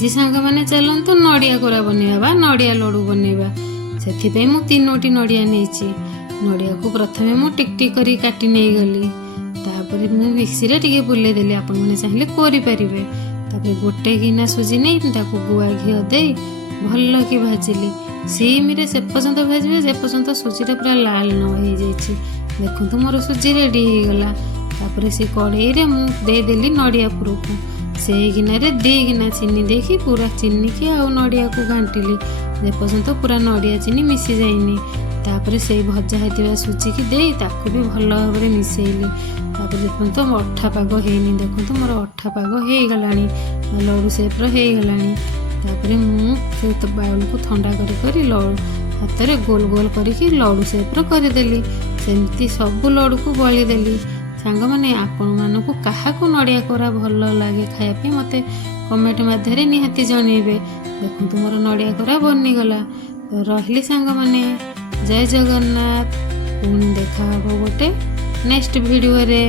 आज सांग मैंने चलतु नड़िया कोरा बनवा नड़िया लडू बनवा से मु 3टी नड़िया नहीं नड़िया को प्रथमे मु टिक टिक करी काटी नहीं गली तापर मिक्सी रे टिके बुले देली आपण माने चाहिले कोरी परिबे तापर गोटे गिना सुजी नहीं ताको गुआ घी दे भल कि भाजिली सिम रे से पर्यंत भाजबे जे पर्यंत सुजीटा पूरा लाल न हो जाइछि देखु मोर सुजी रेडी हो गला तापर से कड़ाई रे मु दे देली नड़िया पुरको से गिना रे 2 गिना चीनी देखी पूरा चीनी की आ नड़िया को घांटिली जे पर्यंत पूरा नड़िया चीनी मिसी जाइनी तापर से भजा होता सुजी की दे ताको भी भल भाव में मिसेली तापर देखो तो अठा पाग होनी देखो मोर अठा पाग हो गलानी लडू सेप्र हो गलानी तापर मुझे बाउल को थंडा करी हाथ में गोल गोल करी लडू सेप्र करदेली सेमती सब लडू को बलिदेली सांग मैंने आपण मानक क्या नड़िया कोरा भल लगे खायापी मत कमेंट माध्यम निहाती जनइबे देखो मोर नड़िया कोरा बनीगला तो रही सांग मैंने जय जगन्नाथ पुणी देखा गोटे नेक्स्ट वीडियो रे।